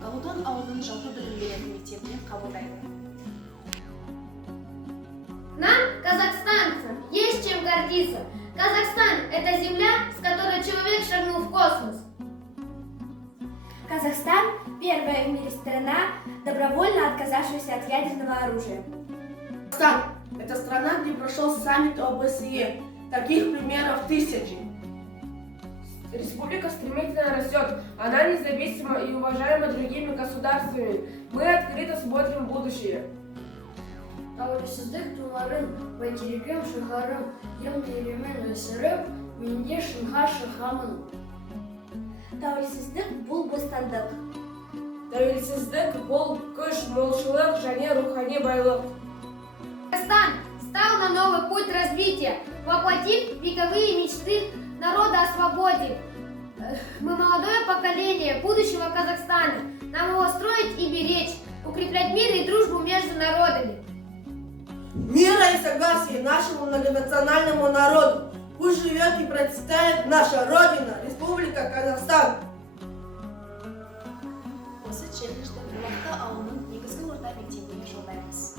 Галудон ауылының жалпы білім беретін мектебіне қабылдайды. Нам, казахстанцам, есть чем гордиться. Казахстан – это земля, с которой человек шагнул в космос. Казахстан – первая в мире страна, добровольно отказавшаяся от ядерного оружия. Казахстан – это страна, где прошел саммит ОБСЕ. Таких примеров тысячи. Республика стремительно растет. Она независима и уважаема другими государствами. Мы открыто смотрим в будущее. Тәуелсіздік туларын бәйтерегім шығарым, елмеремен өсіріп, менде шыңға шығамын. Тәуелсіздік бұл бостандық. Тәуелсіздік бұл күш, молшылық және рухани байлық. Казахстан стал на новый путь развития, воплотив вековые мечты народа о свободе. Мы молодое поколение будущего Казахстана. Нам его строить и беречь, укреплять мир и дружбу между народами. Мира и согласия нашему многонациональному народу. Пусть живет и процветает наша Родина, Республика Казахстан. Осы челленджді Бұлақты ауылының негізгі орта мектебіне жолдаймыз.